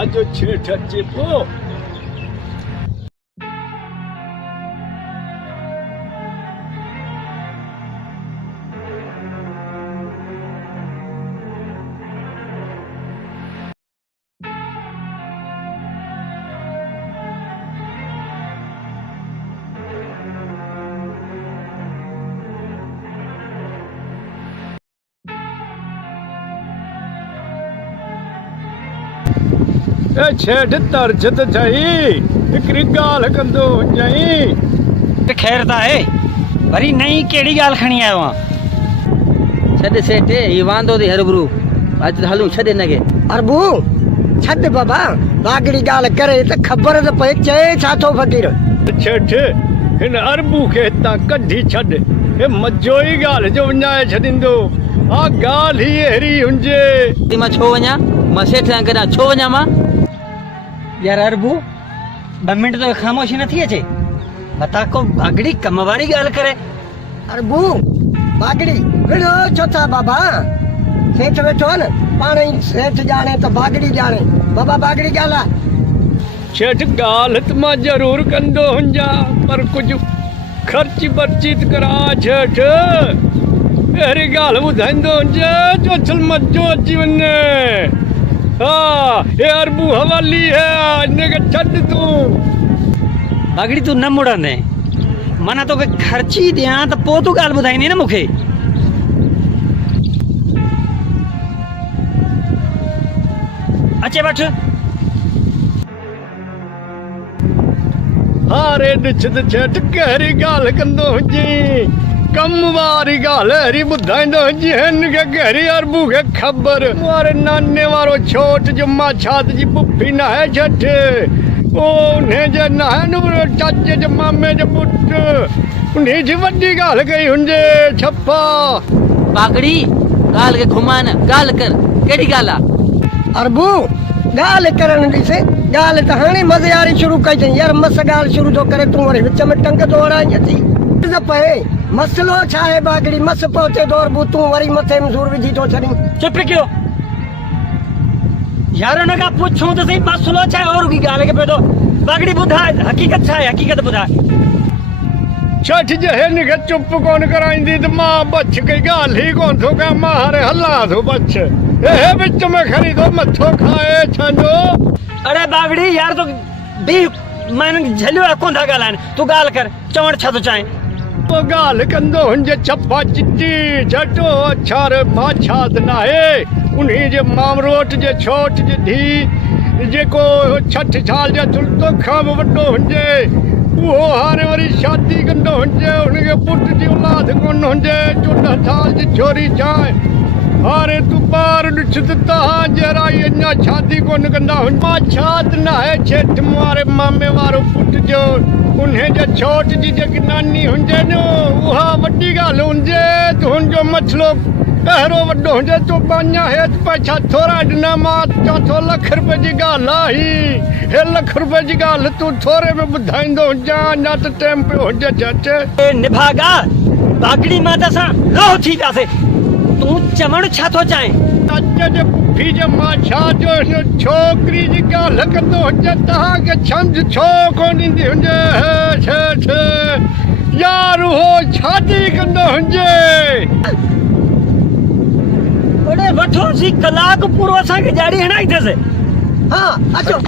आज छेठ चिपो छेठ तरजत जाई हिकड़ी गाल कंदो जाई ते खैर ता है वरी नई केड़ी गाल खणी आयो आ छद सेठे ही वांदो दी हरबरू आज हलू छदे नगे अरबू छद बाबा बागड़ी गाल करे त खबर त पे चए छा थो फकीर छेठ हिन अरबू खे हितां कढी छॾ हे मजो ई गाल जो वञाए छॾींदो आ गाल ही अहिड़ी हुंजे ती मां छो वञा मां सेठ सां गॾा छो वञा मां यार अरबू 2 मिनट तो खामोशी न थी अचे बता को बागड़ी कम वारी गाल करे अरबू बागड़ी विड़ो छो था बाबा सेठ वेठो न पाणे सेठ जाने त बागड़ी जाने बाबा बागड़ी गाला छेठ गाल त मां जरूर कंदो हुंजा पर कुछ खर्ची बर्चीत करा छेठ अहिड़ी गाल ॿुधाईंदो हुंजे जो चल मजो अची वञे हाँ ये अरबू हवाली है इनके छड़ तू बागड़ी तू न मुड़ंदे मना तो के खर्ची दियां त पो तू गाल बुधाईनी न मुखे अचे वठ हारे ॾिछ छेठ कहिड़ी गाल कंदो हुजी कम वारी गाल अहिड़ी ॿुधाईंदो हुजी हिन खे कहिड़ी अरबू खे ख़बर मारे नाने वारो छोट जो मां छात जी पुफी न आहे छठ ओ उन्हे जे न आहे न चाचे जे मामे जे पुट उन्ही जी वॾी गाल कई हुंजे छप्पा बागड़ी गाल के घुमान गाल कर केड़ी गाल आ अरबू गाल करण ॾिसे गाल त हाणे मज़ेदारी शुरू कई अथई यार मस गाल शुरू थो करे तूं वरी विच में टंग थो हणाई अची न पए मसलो छा आहे बागड़ी मस पहुचे दौर बू तूं वरी मथे में सूर विझी थो छॾीं चुप कयो यार उन का पूछूं तो सही मसलो छा और की गाल के पे तो बागड़ी बुधा हकीकत छा है हकीकत बुधा छठ जे हिन खे चुप कोन कराईंदी त मां बच कई गाल ही कोन थो कयां मां हारे हलां थो बच हे विच में खणी थो मथो खाए छंडो अरे बागड़ी यार तो बी मन झलियो कोन था गालान तू गाल कर चवण छा तो चाहे तो गाल कंदो हुंजे छप्पा चिट्टी झटो अछार बाछात नाहे उन्ही जे मामरोट जे छोट जे धी जेको 6 साल जे तुलतो खां बि वॾो हुंजे उहो हाणे वरी शादी कंदो हुंजे उनखे पुट जी औलाद कोन हुंजे 14 साल जी छोरी चाहे हाणे तूं ॿार ॾिस त तव्हां जहिड़ा अञा शादी कोन कंदा हुन मां छात न आहे छेठ वारे मामे वारो पुट जो उन्हे जे छोट जी जेकी नानी हुंजे न उहा वॾी ॻाल्हि हुंजे त हुनजो मसलो अहिड़ो वॾो हुंजे तूं अञा हेठि पैसा थोरा ॾिना मां चोथों लख रुपए जी ॻाल्हि आहे हे लख रुपए जी ॻाल्हि तूं थोरे में ॿुधाईंदो हुजां अञा त टाइम पियो हुजे झट निभागा बागड़ी मां त असां लोह थी वियासीं तू चवण छा थो चाहे चाचे जे पुफी जे मां छा जो छोकिरी जी ॻाल्हि कंदो हुजे तव्हांखे सम्झ छो कोन ईंदी हुजे छेठ यार उहो शादी कंदो हुजे ओड़े वठो सी कलाक पूरो असांखे ॾाढी हणाई अथसि हाँ अचो